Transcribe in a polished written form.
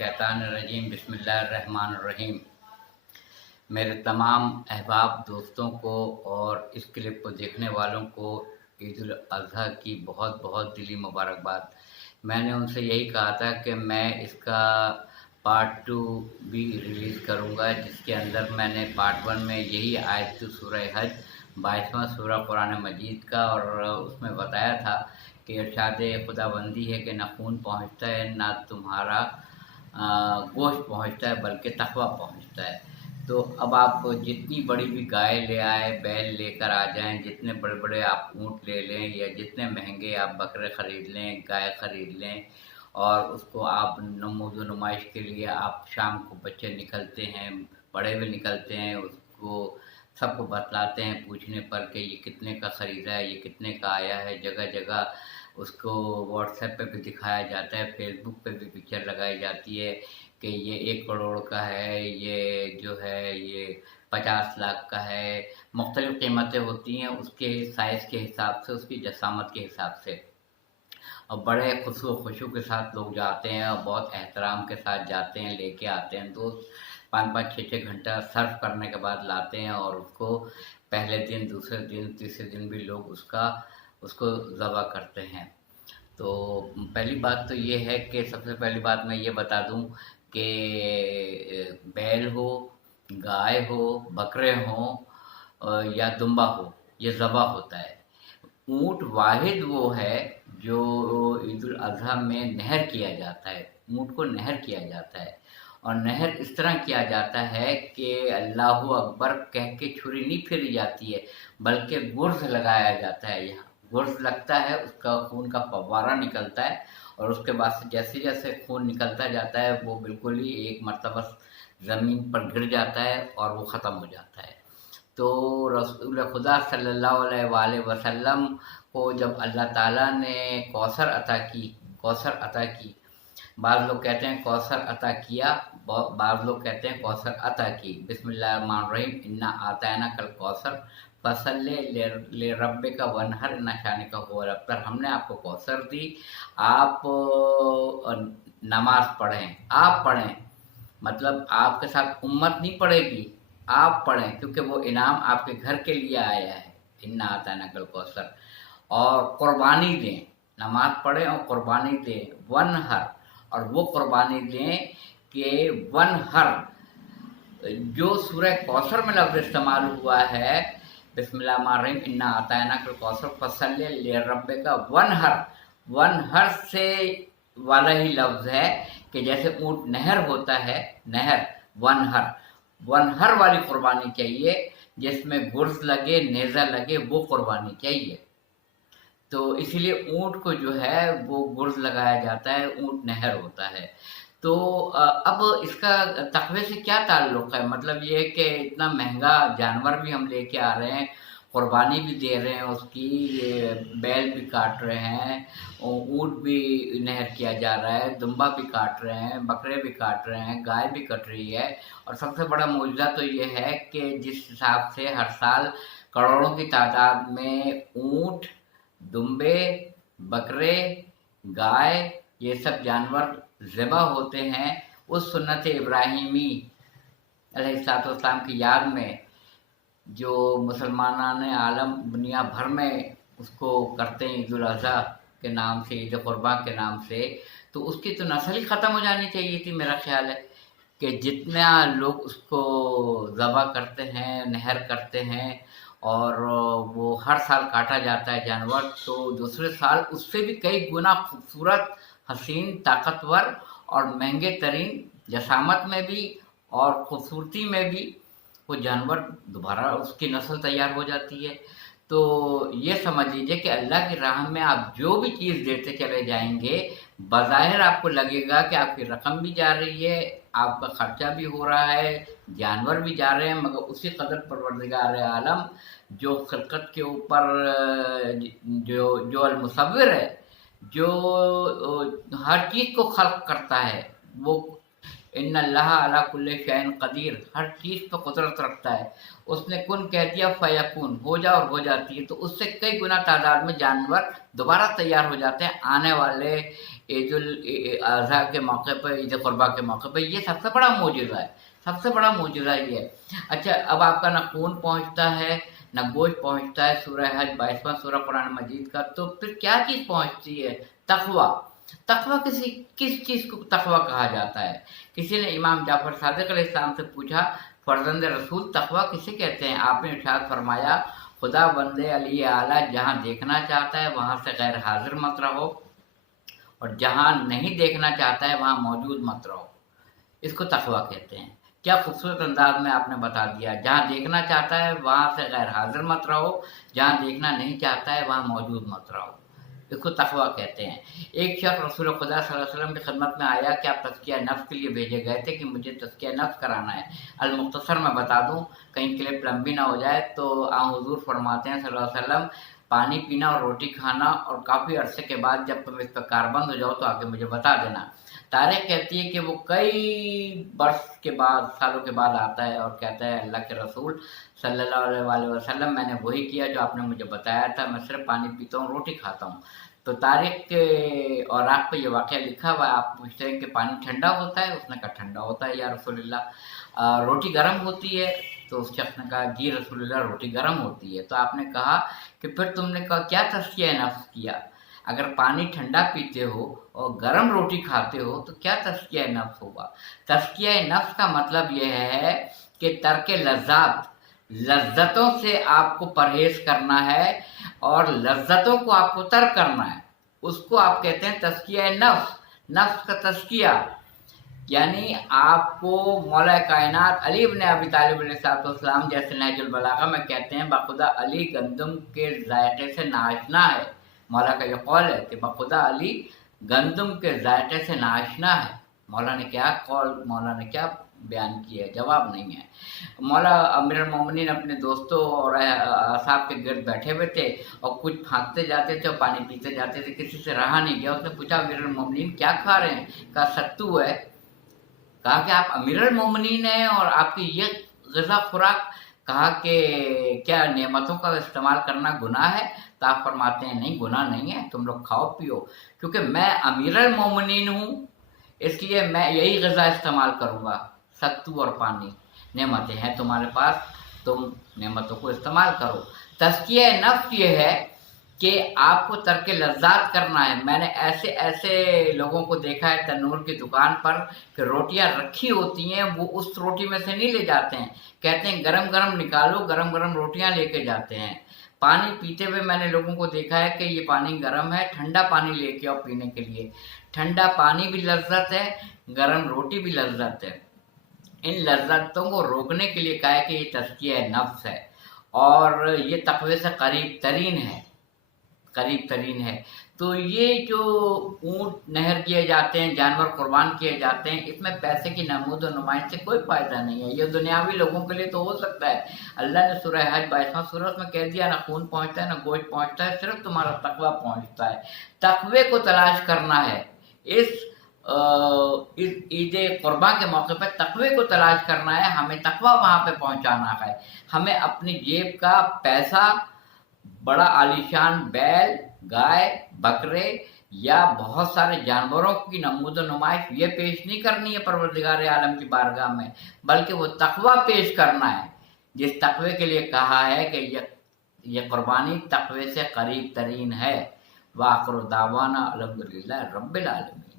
मिनश्शैतानिर्रजीम बिस्मिल्लाहिर्रहमानिर्रहीम। मेरे तमाम अहबाब दोस्तों को और इस क्लिप को देखने वालों को ईद उल अज़हा की बहुत बहुत दिली मुबारकबाद। मैंने उनसे यही कहा था कि मैं इसका पार्ट 2 भी रिलीज़ करूँगा, जिसके अंदर मैंने पार्ट 1 में यही आयत थी सूरह हज 22वां सूरा कुरान मजीद का, और उसमें बताया था कि इरशाद खुदाबंदी है कि न खून पहुँचता है ना तुम्हारा गोश्त पहुँचता है, बल्कि तक़वा पहुँचता है। तो अब आप जितनी बड़ी भी गाय ले आए, बैल लेकर आ जाएं, जितने बड़े बड़े आप ऊँट ले लें या जितने महंगे आप बकरे ख़रीद लें, गाय ख़रीद लें, और उसको आप नमूद व नुमाइश के लिए आप शाम को बच्चे निकलते हैं, बड़े भी निकलते हैं, उसको सबको बतलाते हैं पूछने पर कि ये कितने का ख़रीदा है, ये कितने का आया है। जगह जगह उसको व्हाट्सएप पे भी दिखाया जाता है, फेसबुक पे भी पिक्चर लगाई जाती है कि ये 1 करोड़ का है, ये जो है ये 50 लाख का है। मुख्तलिफ़ कीमतें होती हैं उसके साइज़ के हिसाब से, उसकी जसामत के हिसाब से। और बड़े खुशू के साथ लोग जाते हैं और बहुत एहतराम के साथ जाते हैं, लेके आते हैं। दोस्त 5-5, 6-6 घंटा सर्व करने के बाद लाते हैं, और उसको पहले दिन, दूसरे दिन, तीसरे दिन भी लोग उसको ज़बह करते हैं। तो पहली बात तो ये है कि सबसे पहली बात मैं ये बता दूं कि बैल हो, गाय हो, बकरे हों या दुम्बा हो, ये ज़बह होता है। ऊँट वाहिद वो है जो ईद उल अज़हा में नहर किया जाता है। ऊँट को नहर किया जाता है, और नहर इस तरह किया जाता है कि अल्लाहु अकबर कह के छुरी नहीं फेरी जाती है, बल्कि गुर्ज़ लगाया जाता है। यहाँ गुर्ज़ लगता है, उसका खून का फव्वारा निकलता है, और उसके बाद से जैसे जैसे खून निकलता जाता है वो बिल्कुल ही एक मरतबा ज़मीन पर गिर जाता है और वो ख़त्म हो जाता है। तो रसूल खुदा सल्लल्लाहु अलैहि वसल्लम को जब अल्लाह ताला ने कौसर अता की, बाज़ लोग कहते हैं कौसर अता किया, बाज़ लोग कहते हैं कौसर अता की। बिस्मिल्लाहिर्रहमानिर्रहीम, इन्ना आतैना कल कौसर फसल्ले ले रब्बिका वनहर इन्ना शानिका हुवल अब्तर। हमने आपको कौसर दी, आप नमाज पढ़ें, आप पढ़ें, मतलब आपके साथ उम्मत नहीं पढ़ेगी, आप पढ़ें, क्योंकि वो इनाम आपके घर के लिए आया है। इन्ना आतैना कल कौसर। और कुर्बानी दें, नमाज पढ़ें और कुर्बानी दें, वनहर, और वो कुर्बानी दें कि वनहर जो सूरह कौसर में लफ्ज़ इस्तेमाल हुआ है, बिस्मिल्लाहिर्रहमानिर्रहीम, इन्ना आतैना कल कौसर फसल्ले ले रब्बिका वनहर, वनहर से वाला ही लफ्ज़ है कि जैसे ऊँट नहर होता है, नहर, वनहर वाली कुर्बानी चाहिए, जिसमें गुर्ज़ लगे, नेज़ा लगे, वो कुर्बानी चाहिए। तो इसीलिए ऊँट को जो है वो गुर्ज़ लगाया जाता है, ऊँट नहर होता है। तो अब इसका तक़वे से क्या ताल्लुक़ है? मतलब ये है कि इतना महंगा जानवर भी हम लेके आ रहे हैं, कुर्बानी भी दे रहे हैं उसकी, बैल भी काट रहे हैं, ऊँट भी नहर किया जा रहा है, दुम्बा भी काट रहे हैं, बकरे भी काट रहे हैं, गाय भी कट रही है। और सबसे बड़ा मौजूदा तो ये है कि जिस हिसाब से हर साल करोड़ों की तादाद में ऊँट, दुम्बे, बकरे, गाय, ये सब जानवर ज़िबा होते हैं, उस सुन्नत इब्राहीमी अलैहिस्सलाम की याद में, जो मुसलमानान आलम दुनिया भर में उसको करते हैं ईद उल अज़हा के नाम से, ईद क़ुरबा के नाम से। तो उसकी तो नस्ल ही ख़त्म हो जानी चाहिए थी, मेरा ख़्याल है कि जितना लोग उसको ज़बह करते हैं, नहर करते हैं, और वो हर साल काटा जाता है जानवर, तो दूसरे साल उससे भी कई गुना खूबसूरत, हसीन, ताकतवर और महंगे तरीन जसामत में भी और खूबसूरती में भी वो जानवर दोबारा उसकी नस्ल तैयार हो जाती है। तो ये समझ लीजिए कि अल्लाह की राह में आप जो भी चीज़ देते चले जाएंगे, बज़ाहिर आपको लगेगा कि आपकी रकम भी जा रही है, आपका खर्चा भी हो रहा है, जानवर भी जा रहे हैं, मगर उसी कदर परवरदिगार आलम जो खिलकत के ऊपर जो अल-मुसव्विर है, जो हर चीज़ को खल्क़ करता है, वो इन्नल्लाह अला कुल्लि शैइन क़दीर, हर चीज़ पर कुदरत रखता है। उसने कुन कह दिया फ़यकून, हो जा और हो जाती है। तो उससे कई गुना तादाद में जानवर दोबारा तैयार हो जाते हैं आने वाले عید الاضحیٰ کے موقع پر، عید قربہ کے موقع پر، یہ سب سے بڑا معجزہ ہے، سب سے بڑا معجزہ یہ ہے۔ اچھا، اب آپ کا نہ خون پہنچتا ہے نہ گوشت پہنچتا ہے، سورہ حج 22واں سورہ قرآن مجید کا، تو پھر کیا چیز پہنچتی ہے؟ تقویٰ۔ تقویٰ کس چیز کو تقویٰ کہا جاتا ہے؟ کسی نے امام جعفر صادق علیہ السلام سے پوچھا، فرزند رسول تقویٰ کسے کہتے ہیں؟ آپ نے ارشاد فرمایا، خدا بندے علی اعلیٰ جہاں دیکھنا چاہتا ہے وہاں سے غیر حاضر مت رہو، اور جہاں نہیں دیکھنا چاہتا ہے وہاں موجود مت رہو، اس کو تقویٰ کہتے ہیں۔ کیا خوبصورت انداز میں آپ نے بتا دیا، جہاں دیکھنا چاہتا ہے وہاں سے غیر حاضر مت رہو، جہاں دیکھنا نہیں چاہتا ہے وہاں موجود مت رہو، اس کو تقویٰ کہتے ہیں۔ ایک شخص رسول خدا صلی اللہ علیہ وسلم کی خدمت میں آیا کہ آپ تزکیہ نفس کے لیے بھیجے گئے تھے کہ مجھے تزکیہ نفس کرانا ہے۔ المختصر میں بتا دوں، کہیں کلپ لمبی نہ ہو جائے، تو حضور فرماتے ہیں صلی اللہ علیہ وسلم، پانی پینا اور روٹی کھانا، اور کافی عرصے کے بعد جب تم اس پہ کاربند ہو جاؤ تو آگے مجھے بتا دینا۔ تاریخ کہتی ہے کہ وہ کئی برس کے بعد، سالوں کے بعد آتا ہے اور کہتا ہے، اللہ کے رسول صلی اللہ علیہ وآلہ وسلم، میں نے وہی کیا جو آپ نے مجھے بتایا تھا، میں صرف پانی پیتا ہوں، روٹی کھاتا ہوں۔ تو تاریخ کے اوراق پہ یہ واقعہ لکھا ہوا ہے۔ آپ پوچھتے ہیں کہ پانی ٹھنڈا ہوتا ہے؟ اس نے کہا ٹھنڈا ہوتا ہے یا رسول اللہ۔ روٹی گرم ہوتی ہے؟ تو اس شخص نے کہا جی رسول اللہ، روٹی گرم ہوتی ہے۔ تو آپ نے کہا کہ پھر تم نے کہا کیا تزکیہ نفس کیا؟ اگر پانی ٹھنڈا پیتے ہو اور گرم روٹی کھاتے ہو تو کیا تزکیہ نفس ہوگا؟ تزکیہ نفس کا مطلب یہ ہے کہ ترک لذات، لذتوں سے آپ کو پرہیز کرنا ہے اور لذتوں کو آپ کو ترک کرنا ہے، اس کو آپ کہتے ہیں تزکیہ نفس، نفس کا تزکیہ۔ یعنی آپ کو مولا کائنات علی بن ابی طالب علیہ السلام جیسے نہج البلاغہ میں کہتے ہیں، بخدا علی گندم کے ذائقے سے ناآشنا ہے۔ مولا کا یہ قول ہے کہ بخدا علی گندم کے ذائقے سے ناآشنا ہے۔ مولا نے کیا قول، مولا نے کیا بیان کیا ہے؟ جواب نہیں ہے۔ مولا امیر المومنین اپنے دوستوں اور اصحاب کے گرد بیٹھے ہوئے تھے اور کچھ پھانکتے جاتے تھے اور پانی پیتے جاتے تھے، کسی سے رہا نہیں گیا۔ اس نے پوچھا امیر المومنین کیا کھا رہے ہیں؟ کہا ستو ہے۔ کہا کہ آپ امیر المومنین ہیں اور آپ کی یہ غذا خوراک؟ کہا کہ کیا نعمتوں کا استعمال کرنا گناہ ہے؟ تو آپ فرماتے ہیں نہیں، گناہ نہیں ہے، تم لوگ کھاؤ پیو، کیونکہ میں امیر المومنین ہوں، اس لیے میں یہی غذا استعمال کروں گا، ستو اور پانی۔ نعمتیں ہیں تمہارے پاس، تم نعمتوں کو استعمال کرو۔ تزکیہ نفس یہ ہے کہ آپ کو ترک لذات کرنا ہے۔ میں نے ایسے لوگوں کو دیکھا ہے تنور کی دکان پر کہ روٹیاں رکھی ہوتی ہیں، وہ اس روٹی میں سے نہیں لے جاتے ہیں، کہتے ہیں گرم گرم نکالو، گرم گرم روٹیاں لے کے جاتے ہیں۔ پانی پیتے ہوئے میں نے لوگوں کو دیکھا ہے کہ یہ پانی گرم ہے، ٹھنڈا پانی لے کے آؤ پینے کے لیے۔ ٹھنڈا پانی بھی لذت ہے، گرم روٹی بھی لذت ہے۔ ان لذتوں کو روکنے کے لیے کہا ہے کہ یہ تزکیہ نفس ہے اور یہ تقوی سے قریب ترین ہے۔ تو یہ جو اونٹ نہر کیے جاتے ہیں، جانور قربان کیے جاتے ہیں، اس میں پیسے کی نمود و نمائش سے کوئی فائدہ نہیں ہے۔ یہ دنیاوی لوگوں کے لیے تو ہو سکتا ہے۔ اللہ نے سورہ حج 22واں سورہ میں کہہ دیا، نہ خون پہنچتا ہے نہ گوشت پہنچتا ہے، صرف تمہارا تقویٰ پہنچتا ہے۔ تقوی کو تلاش کرنا ہے۔ اس عید قرباں کے موقع پہ تقوی کو تلاش کرنا ہے، ہمیں تقویٰ وہاں پہ پہنچانا ہے۔ ہمیں اپنی جیب کا پیسہ بڑا عالیشان بیل، گائے، بکرے یا بہت سارے جانوروں کی نمود و نمائش یہ پیش نہیں کرنی ہے پروردگار عالم کی بارگاہ میں، بلکہ وہ تقویٰ پیش کرنا ہے، جس تقوی کے لیے کہا ہے کہ یہ قربانی تقوی سے قریب ترین ہے۔ وآخر دعوانا الحمدللہ رب العالمین۔